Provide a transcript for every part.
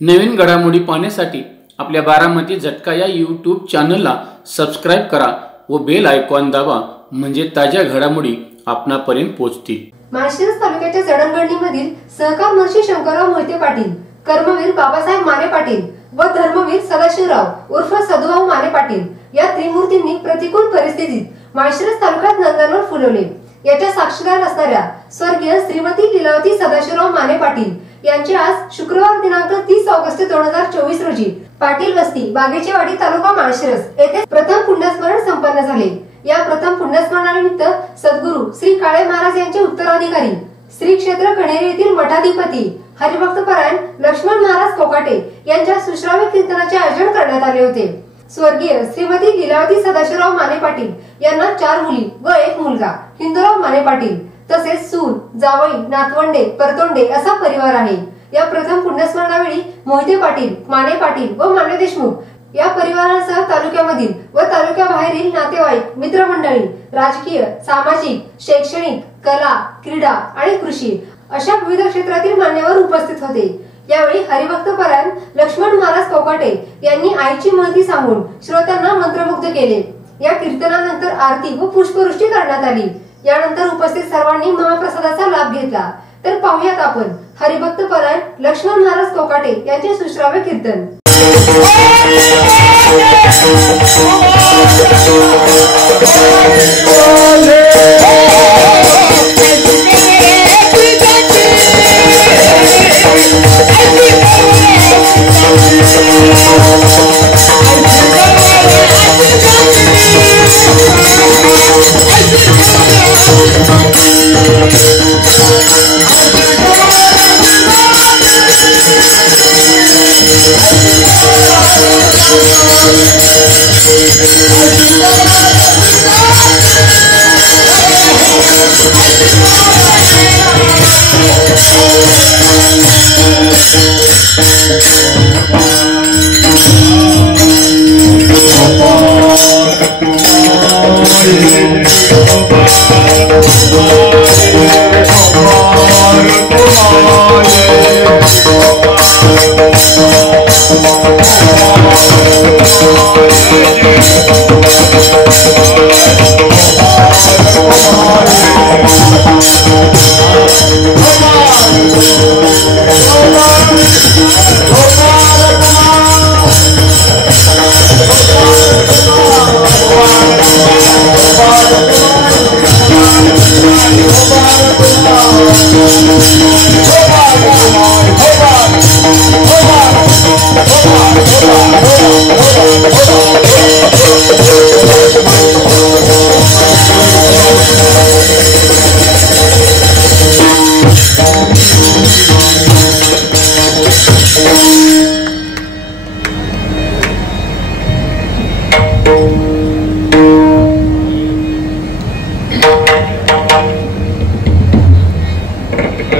नवीन घडामोडी पाहण्यासाठी आपल्या बारामती झटका या यूट्यूब चॅनलला सबस्क्राइब करा व बेल आयकॉन दाबा म्हणजे ताज्या घडामोडी आपणापर्यंत पोहोचतील। माळशिरस तालुक्याच्या जडणघडणीमधील सहकार महर्षी शंकरराव मोहिते पाटील, कर्मवीर बाबासाहेब माने पाटील व धर्मवीर सदाशिवराव उर्फ सदुभाऊ माने पाटील या त्रिमूर्तींनी प्रतिकूल परिस्थितीत माळशिरस तालुक्यात नंदनवन फुलवले। याच्या साक्षीदार असणाऱ्या स्वर्गीय श्रीमती लीलावती सदाशिवराव माने पाटील यांचे आज शुक्रवार दिनांक 30 ऑगस्ट 2024 रोजी पाटील वस्ती बागेचीवाडी तालुका माळशिरस येथे प्रथम पुण्यस्मरण संपन्न झाले। या प्रथम पुण्यस्मरणानिमित्त सद्गुरू श्री काळे महाराज यांचे उत्तराधिकारी श्री क्षेत्र कणेरी येथील मठाधिपती हरिभक्तपरायण लक्ष्मण महाराज कोकाटे यांच्या सुश्राव्य कीर्तनाचे आयोजन करण्यात आले होते। स्वर्गीय श्रीमती लीलावती सदाशिवराव माने पाटील यांना 4 मुली व 1 मुलगा हिंदूराव माने पाटील तसेच सून, जावई, नातवंडे, परतोंडे असा परिवार आहे। या प्रथम पुण्यस्मरणावेळी मोहिते पाटील, माने पाटील व माने देशमुख या परिवारासह तालुक्यामधील व तालुक्याबाहेरील नातेवाईक, मित्रमंडळी, राजकीय, सामाजिक, शैक्षणिक, कला, क्रीडा आणि कृषी अशा विविध क्षेत्रातील मान्यवर उपस्थित होते। यावेळी हरिभक्तपरायण लक्ष्मण महाराज कोकाटे यांनी आईची महती सांगून श्रोत्यांना मंत्रमुग्ध केले। या कीर्तनानंतर आरती व पुष्पवृष्टी करण्यात आली। यानंतर उपस्थित सर्वांनी महाप्रसादाचा लाभ घेतला। तर पाहूयात आपण हरिभक्तपरायण लक्ष्मण महाराज कोकाटे यांचे सुश्राव्य कीर्तन।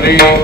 Hey,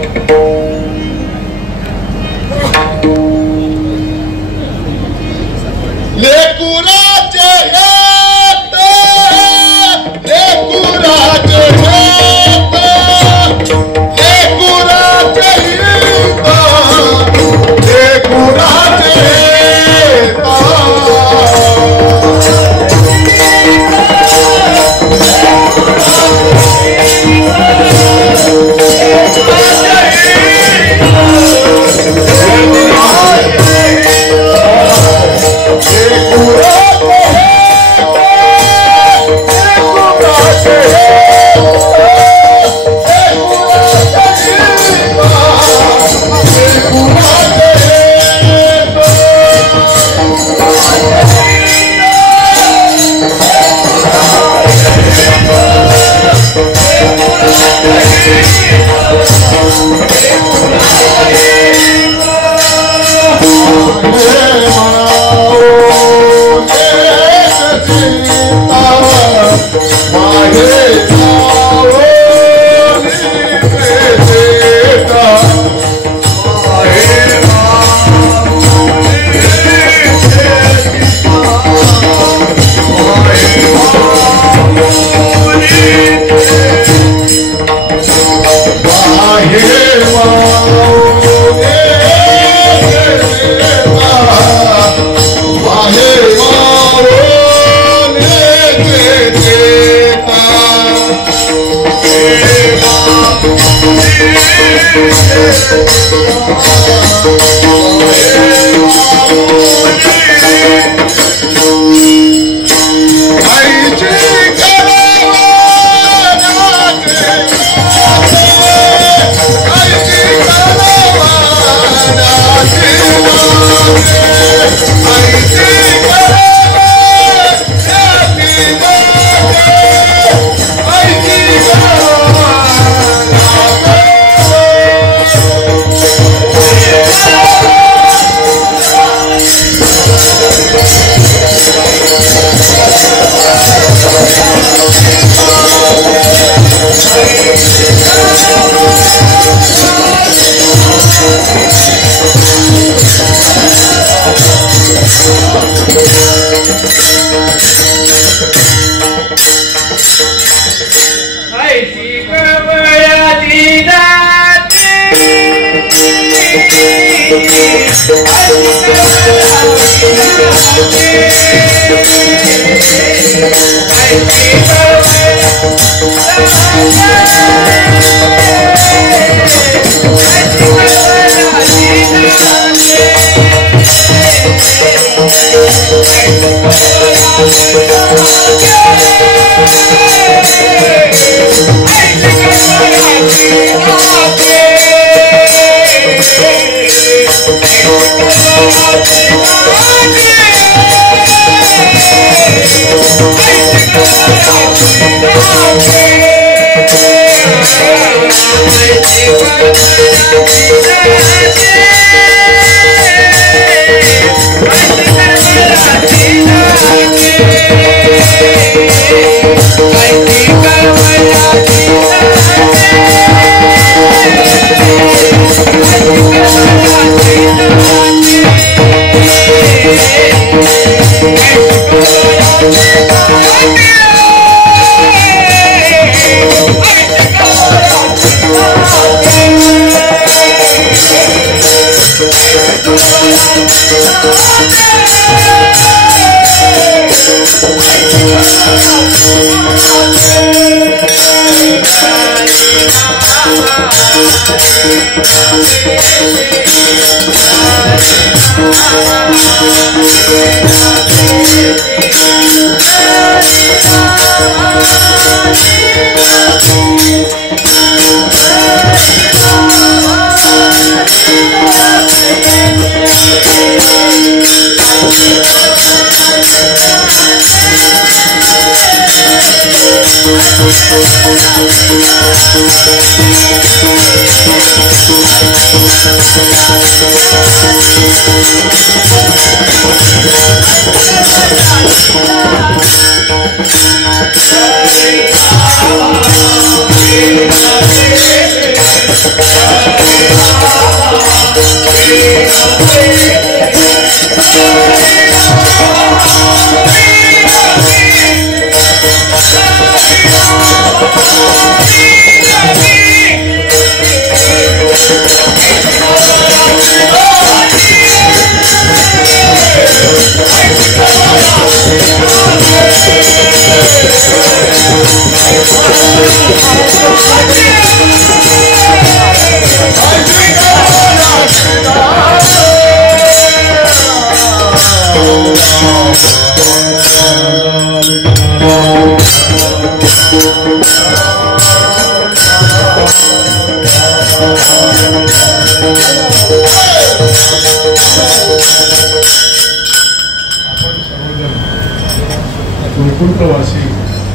वैकुंठवासी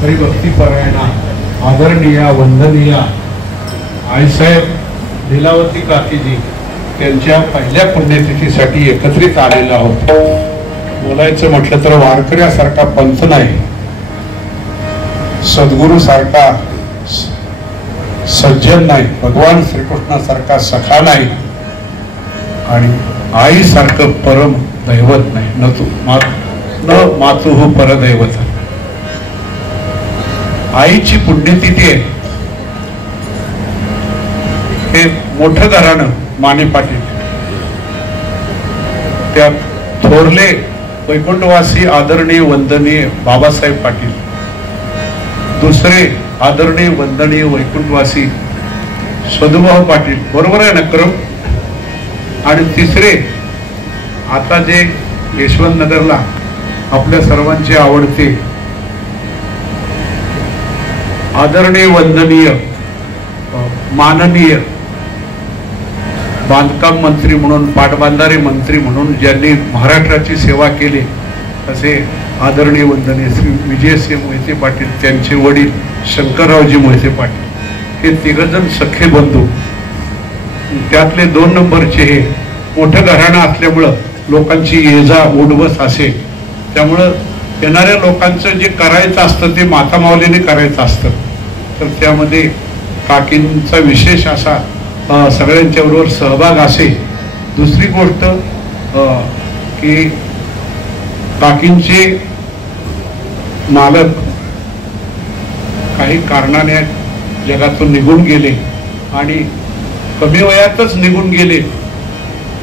हरिभक्तीपरायणा आदरणीय वंदनीय आईसाहेब लीलावती काकीजी त्यांच्या पहिल्या पुण्यतिथीसाठी एकत्रित आलेलो आहोत. बोलायचं म्हटलं तर वारकऱ्यासारखा पंथ नाही, सद्गुरू सारखा सज्जन नाही, भगवान श्रीकृष्णासारखा सखा नाही आणि आईसारखं परम दैवत नाही. न मातुः परदैवत. आईची पुण्यतिथी आहे. हे मोठं घराणं माने पाटील, त्यात थोरले वैकुंठवासी आदरणीय वंदनीय बाबासाहेब पाटील, दुसरे आदरणीय वंदनीय वैकुंठवासी सदुभाऊ पाटील, बरोबर आहे ना क्रम? आणि तिसरे आता जे यशवंत नगरला आपल्या सर्वांचे आवडते आदरणीय वंदनीय माननीय बांधकाम मंत्री म्हणून, पाटबंधारे मंत्री म्हणून ज्यांनी महाराष्ट्राची सेवा केली असे आदरणीय वंदनीय श्री विजयसिंह मोहिते पाटील, त्यांचे वडील शंकररावजी मोहिते पाटील, हे तिघजण सख्खे बंधू. त्यातले 2 नंबरचे हे मोठं घराणं असल्यामुळं लोकांची ये-जा उडवस असे, त्यामुळं येणाऱ्या लोकांचं जे करायचं असतं ते मातामाऊलीने करायचं असतं. तर त्यामध्ये काकींचा विशेष असा सगळ्यांच्या बरोबर सहभाग असे. दुसरी गोष्ट की काकींचे मालक काही कारणाने जगातून निघून गेले आणि कमी वयातच निघून गेले.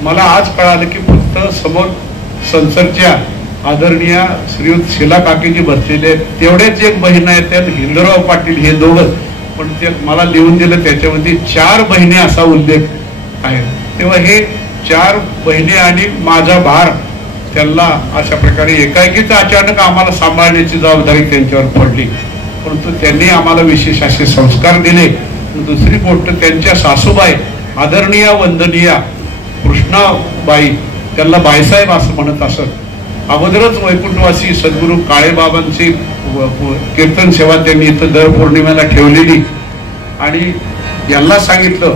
मला आज कळालं की फक्त समोर संसदच्या आदरणीय श्रीयुत शिला काकीजी बसलेले आहेत, तेवढेच एक बहीण आहे, त्यात हिंदराव पाटील, हे दोघं. पण ते मला लिहून दिलं त्याच्यामध्ये 4 बहिणी असा उल्लेख आहे. तेव्हा हे 4 बहिणी आणि माझा भार त्यांना अशा प्रकारे एकाएकीच अचानक आम्हाला सांभाळण्याची जबाबदारी त्यांच्यावर पडली. परंतु त्यांनी आम्हाला विशेष असे संस्कार दिले. दुसरी गोष्ट त्यांच्या सासूबाई आदरणीय वंदनीय कृष्णाबाई, त्यांना बाईसाहेब असं म्हणत असत. अगोदरच वैकुंठवासी सद्गुरू काळेबाबांची कीर्तन सेवा त्यांनी इथं दर पौर्णिमेला ठेवलेली आणि यांना सांगितलं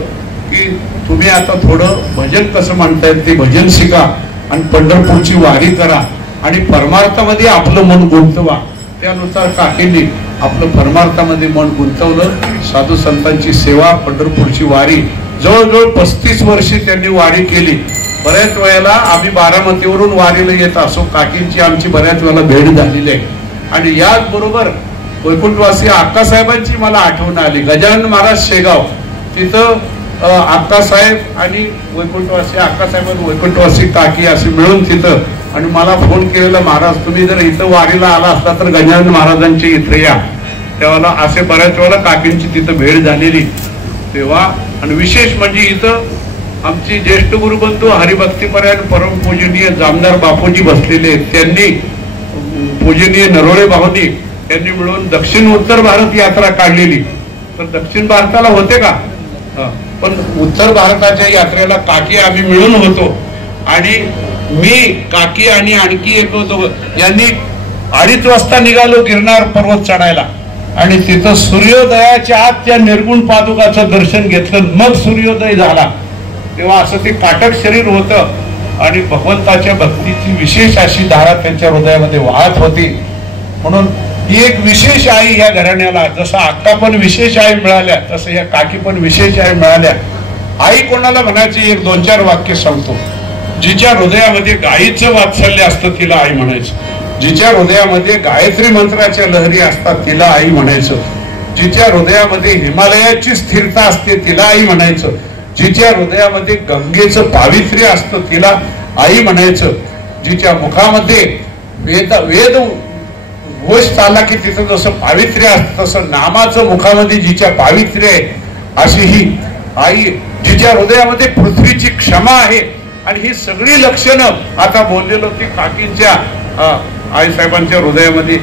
की तुम्ही आता थोडं भजन कसं म्हणतायत ते भजन शिका आणि पंढरपूरची वारी करा आणि परमार्थामध्ये आपलं मन गुंतवा. त्यानुसार काकींनी आपलं परमार्थामध्ये मन गुंतवलं. साधू संतांची सेवा, पंढरपूरची वारी, जवळजवळ 35 वर्षे त्यांनी वारी केली. बऱ्याच वेळेला आम्ही बारामतीवरून वारीला येत असो, काकींची आमची बऱ्याच वेळेला भेट झालेली आहे. आणि याच बरोबर वैकुंठवासी अक्कासाहेबांची मला आठवण आली. गजानन महाराज शेगाव, तिथं अक्कासाहेब आणि वैकुंठवासी, अक्कासाहेब वैकुंठवासी काकी असे मिळून तिथं. आणि मला फोन केलेला, महाराज तुम्ही जर इथं वारीला आला असता तर गजानन महाराजांची इथे या. तेव्हा असे बऱ्याच वेळेला काकींची तिथं भेट झालेली. तेव्हा आणि विशेष म्हणजे इथं आमची ज्येष्ठ गुरुबंधू हरिभक्तीपरायण परमपूजनीय जामदार बापूजी बसलेले, त्यांनी पूजनीय नरोळे भाऊनी त्यांनी मिळून दक्षिण उत्तर भारत यात्रा काढलेली. तर दक्षिण भारताला होते का, पण उत्तर भारताच्या यात्रेला काकी आम्ही मिळून होतो. आणि मी, काकी आणि आणखी एक होतो, यांनी 2:30 वाजता निघालो गिरनार पर्वत चढायला आणि तिथं सूर्योदयाच्या आत त्या निर्गुण पादुकाचं दर्शन घेतलं. मग सूर्योदय झाला. तेव्हा असं ते काटक शरीर होतं आणि भगवंताच्या भक्तीची विशेष अशी धारा त्यांच्या हृदयामध्ये वाहत होती. म्हणून ही एक विशेष आई या घराण्याला, जसं अक्का पण विशेष आई मिळाल्या तसं या काकी पण विशेष आई मिळाल्या. आई कोणाला म्हणायची, एक 2-4 वाक्य सांगतो. जिच्या हृदयामध्ये गायीचं वात्सल्य असतं तिला आई म्हणायचं. जिच्या हृदयामध्ये गायत्री मंत्राच्या लहरी असतात तिला आई म्हणायचं. जिच्या हृदयामध्ये हिमालयाची स्थिरता असते तिला आई म्हणायचं. जिच्या हृदयामध्ये गंगेचं पावित्र्य असतं तिला आई म्हणायचं. जिच्या मुखामध्ये वेद घोष चालला की तिथं जसं पावित्र्य असतं तसं नामाचं मुखामध्ये जिच्या पावित्र्य आहे अशी ही आई. जिच्या हृदयामध्ये पृथ्वीची क्षमा आहे. आणि ही सगळी लक्षणं आता बोललेलो ती काकींच्या आईसाहेबांच्या हृदयामध्ये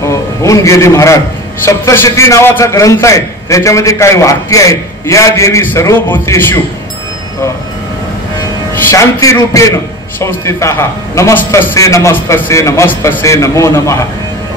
होऊन गेली. महाराज सप्तशती नावाचा ग्रंथ आहे, त्याच्यामध्ये काही वाक्य आहेत. या देवी सर्व भूतेषु शांती रूपेण संस्थिताः नमस्तस्ये नमस्तस्ये नमस्तस्ये नमो नमः.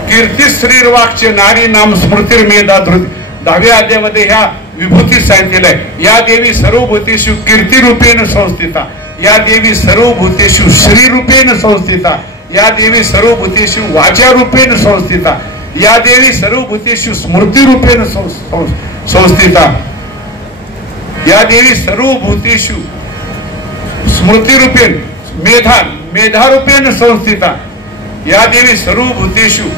कीर्ती श्रीर्वाक्य नारी नाम स्मृतिर्मेधा धृती. 10व्या अध्यायामध्ये ह्या विभूती सांगितलेल्या आहे. या देवी सर्व भूतेषु कीर्ती रूपेण संस्थिता. या देवी सर्व भूतेषु श्री रूपेण संस्थिता. या देवी सर्व भूतेषु वाचा रूपेण संस्थिता. या देवी सर्व भूतेषु स्मृती रूपेण संस्थिता. या देवी सर्व भूतेषु स्मृती रूपेण मेधा रूपेण संस्थिता. या देवी सर्व भूतेषु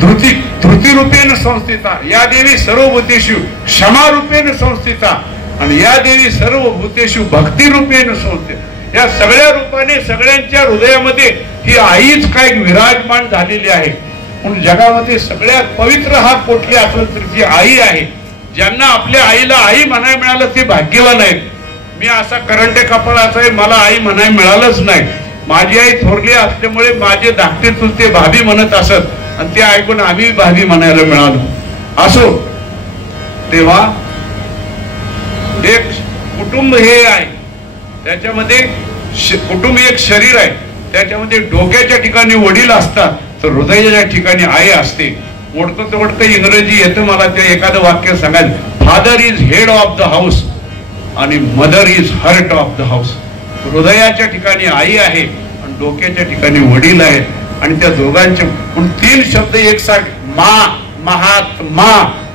धृती रूपेण संस्थिता. या देवी सर्व भूतेषु क्षमा रूपेण संस्थिता. आणि या देवी सर्व भूतेषु भक्ती रूपेण संस्थिता. या सगळ्या रूपाने सगळ्यांच्या हृदयामध्ये ही आईच काय विराजमान झालेली आहे. म्हणून जगामध्ये सगळ्यात पवित्र हा कुठली असेल तर ती आई आहे. ज्यांना आपल्या आईला आई म्हणाय मिळालं ते भाग्यवान आहेत. मी असा करंटे कपाळाचा आहे, मला आई म्हणाय मिळालंच नाही. माझी आई थोरली असल्यामुळे माझे धाकटे चुलते भाभी म्हणत असत आणि ते ऐकून आम्ही भाभी म्हणायला मिळालो. असो, तेव्हा एक कुटुंब हे आहे, त्याच्यामध्ये कुटुंब एक शरीर आहे, त्याच्यामध्ये डोक्याच्या ठिकाणी वडील असतात तर हृदयाच्या ठिकाणी आई असते. मोडकं तोडकं इंग्रजी येतं मला, त्या एखादं वाक्य सांगायचं, father is head of the house आणि mother is heart of the house. हृदयाच्या ठिकाणी आई आहे आणि डोक्याच्या ठिकाणी वडील आहेत आणि त्या दोघांचे तीन शब्द एकसारखे, मा, महात्मा,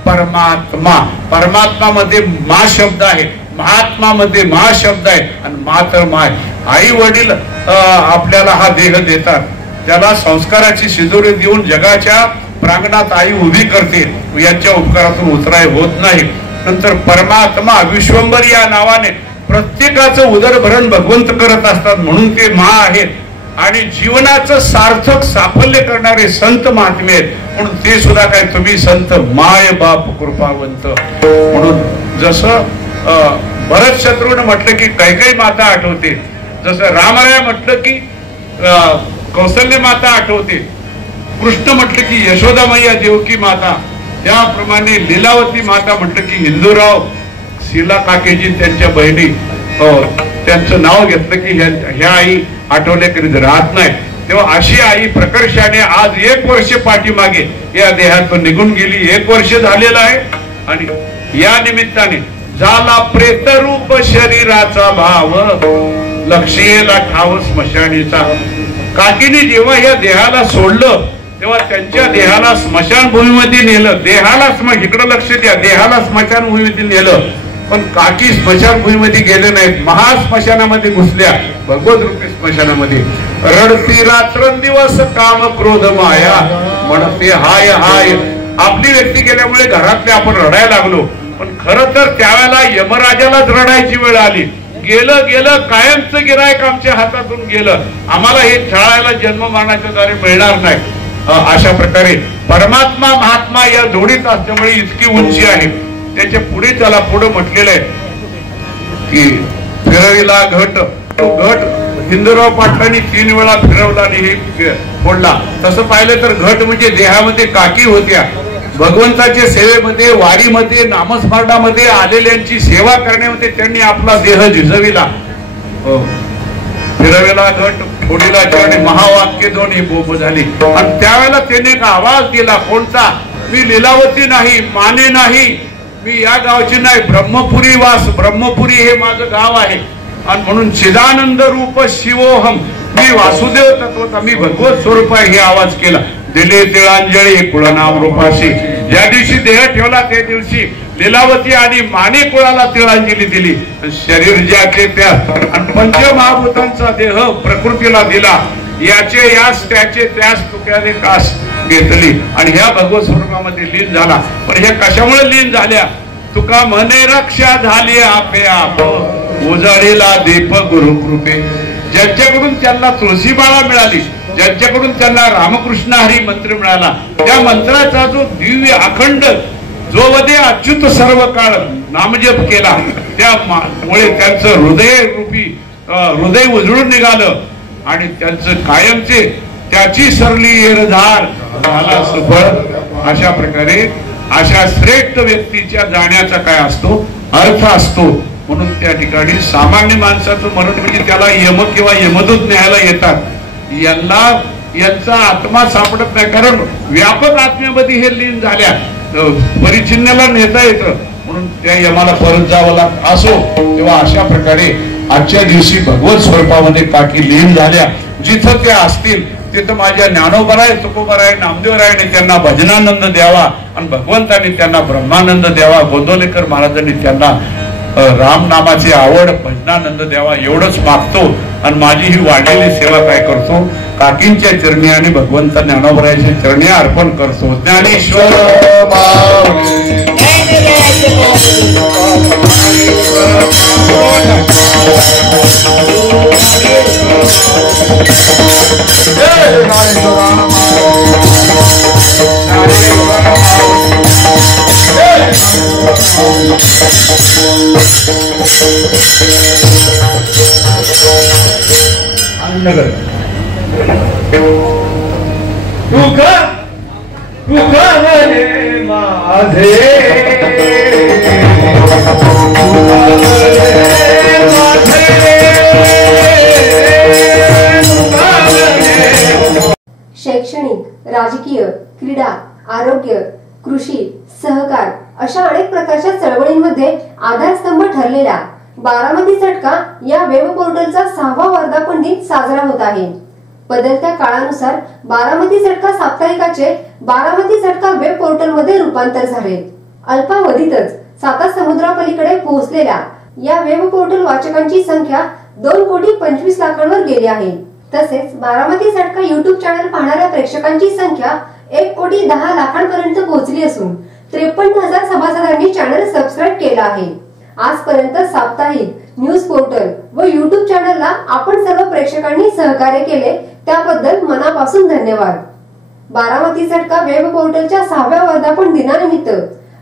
परमात्मा. परमात्मा मध्ये मा शब्द आहे, महात्मा मध्ये मा शब्द आहे आणि मा तर मा. आई वडील आपल्याला हा देह देतात, त्याला संस्काराची शिदोरी देऊन जगाच्या प्रांगणात आई उभी करते, यांच्या उपकारातून उतराय होत नाही. नंतर परमात्मा, विश्वंभर या नावाने प्रत्येकाचं उदरभरण भगवंत करत असतात म्हणून ते मा आहेत. आणि जीवनाचं सार्थक साफल्य करणारे संत महात्मे आहेत म्हणून ते सुद्धा काय, तुम्ही संत माय बाप कृपावंत. म्हणून जसं भरत शत्रूने म्हटलं की कैकेयी माता आठवते, जसं रामराय म्हटलं की कौशल्य माता आठवते, कृष्ण म्हटलं की यशोदा मैया देवकी माता, त्याप्रमाणे लीलावती माता म्हटलं की हिंदूराव शीला काकेजी त्यांच्या बहिणी, त्यांचं नाव घेतलं की ह्या आई आठवल्या करीत राहत नाही. तेव्हा अशी आई प्रकर्षाने आज 1 वर्ष पाठीमागे या देहातून निघून गेली. 1 वर्ष झालेलं आहे आणि या निमित्ताने झाला प्रेतरूप शरीराचा भाव, लक्ष्येला ठाव स्मशानीचा. काकीने जेव्हा या देहाला सोडलं तेव्हा त्यांच्या देहाला स्मशानभूमीमध्ये नेलं. देहाला इकडं लक्ष द्या, देहाला स्मशानभूमीमध्ये नेलं, पण काकी स्मशानभूमीमध्ये गेले नाहीत, महास्मशानामध्ये घुसल्या, भगवत रूपी स्मशानामध्ये. रडती रात्रंदिवस काम क्रोध माया, म्हणते हाय हाय. आपली व्यक्ती गेल्यामुळे घरातले आपण रडायला लागलो, पण खरं तर त्यावेळेला यमराजालाच रडायची वेळ आली. गेलं गेलं कायमचं गिरायक आमच्या हातातून गेलं, आम्हाला हे खेळायला जन्म मरणाच्या द्वारे मिळणार नाही. अशा प्रकारे परमात्मा महात्मा या जोडीत असल्यामुळे इतकी उंची आहे. त्याच्या पुढे त्याला पुढे म्हटलेलं आहे की फिरविला घट. तो घट हिंदूराव पाटलांनी 3 वेळा फिरवला आणि हे फोडला. तसं पाहिलं तर घट म्हणजे देहामध्ये काकी होत्या. भगवंताच्या सेवेमध्ये, वारीमध्ये, नामस्मरणामध्ये आलेल्यांची सेवा करण्यामध्ये त्यांनी आपला देह झिजविला. फिरवेला घट फोडीला चरणे, महावाक्य दोन्ही बोब झाली. आणि त्यावेळेला त्याने एक आवाज दिला, कोणता? मी लीलावती नाही, माने नाही, मी या गावची नाही, ब्रह्मपुरी वास, ब्रह्मपुरी हे माझं गाव आहे. आणि म्हणून चिदानंद रूप शिवोहम, मी वासुदेव तत्वता, मी भगवत स्वरूप आहे, हे आवाज केला. दिले तिळांजळी कुळनाम रूपाशी. ज्या दिवशी देह ठेवला त्या दिवशी लीलावती आणि माने कुळाला तिळांजली दिली. शरीर ज्याचे त्या आणि पंचमहाभूतांचा देह प्रकृतीला दिला. याचे यास त्याचे त्यास तुक्याने कास घेतली आणि ह्या भगवत स्वरूपामध्ये लीन झाला. पण हे कशामुळे लीन झाल्या? तुका म्हणे रक्षा झाली आपे आप, उजाडीला दीप गुरु कृपे. ज्यांच्याकडून त्यांना तुळशीबाळा मिळाली, ज्यांच्याकडून त्यांना रामकृष्ण हरी मंत्र मिळाला, त्या मंत्राचा जो दिव्य अखंड जो वदे अच्युत सर्व काळ नामजप केला, त्यामुळे त्यांचं हृदय रूपी हृदय उजळून निघालं आणि त्यांचं कायमचे त्याची सरली येरधार झाला सफळ. अशा प्रकारे अशा श्रेष्ठ व्यक्तीच्या जाण्याचा काय असतो, अर्थ असतो. म्हणून त्या ठिकाणी सामान्य माणसाचं मरण म्हणजे त्याला यम किंवा यमदूत न्यायला येतात, यांचा आत्मा सापडत नाही, कारण व्यापक आत्म्यामध्ये हे लीन झाल्या. परिचिन्याला नेता येतं म्हणून त्या यमाला परत जावं लागतं. असो, तेव्हा अशा प्रकारे आजच्या दिवशी भगवत स्वरूपामध्ये काकी लीन झाल्या. जिथं त्या असतील तिथं माझ्या ज्ञानोबराय, तुकोबराय, नामदेवरायाने त्यांना भजनानंद द्यावा आणि भगवंतांनी त्यांना ब्रह्मानंद द्यावा. गोंदवलेकर महाराजांनी त्यांना राम नामाची आवड, भजनानंद द्यावा, एवढंच मागतो. आणि माझी ही वाढलेली सेवा काय करतो, काकींच्या चरणी आणि भगवंत ज्ञानोबरायाच्या चरणी अर्पण करतो. ज्ञानेश्वर जय नगर माझे शैक्षणिक, राजकीय, क्रीडा, आरोग्य, कृषी, सहकार अशा अनेक प्रकारच्या चळवळींमध्ये आधारस्तंभ ठरलेला बारामती झटका या वेब पोर्टलचा 6वा वर्धापन दिन साजरा होत आहे. बदलत्या काळानुसार बारामती झटका साप्ताहिकाचे बारामती झटका वेब पोर्टल मध्ये रूपांतर झाले. अल्पावधीतच 7 समुद्रापलीकडे पोहोचलेल्या या वेब पोर्टल वाचकांची संख्या 2,25,00,000 गेली आहे. तसेच बारामती झटका युट्यूब चॅनल पाहणाऱ्या प्रेक्षकांची संख्या 1,10,00,000 पर्यंत पोहोचली असून 53,000 सभासदांनी चॅनल सबस्क्राईब केला आहे. आजपर्यंत साप्ताहिक, न्यूज पोर्टल व युट्यूब चॅनलला आपण सर्व प्रेक्षकांनी सहकार्य केले त्याबद्दल मनापासून धन्यवाद. बारामती झटका वेब पोर्टलच्या 6व्या वर्धापन दिनानिमित्त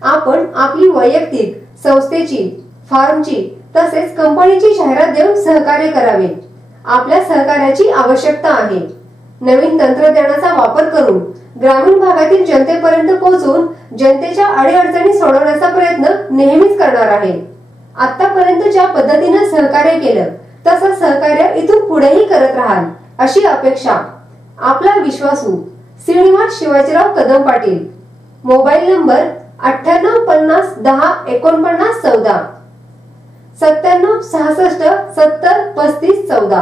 आपण आपली वैयक्तिक, संस्थेची, फार्मची तसेच कंपनीची जाहिरात देऊन सहकार्य करावे. आपल्या सहकार्याची आवश्यकता आहे. नवीन तंत्रज्ञानाचा वापर करून ग्रामीण भागातील जनतेपर्यंत पोहोचून जनतेच्या अडीअडचणी सोडवण्याचा प्रयत्न नेहमीच करणार आहे. आतापर्यंत ज्या पद्धतीने सहकार्य केलं तसं सहकार्य इथून पुढेही करत राहाल अशी अपेक्षा. आपला विश्वासू श्रीनिवास शिवाजीराव कदम पाटील. Mobile number 9850 10 49 14 97 66 70 35 14.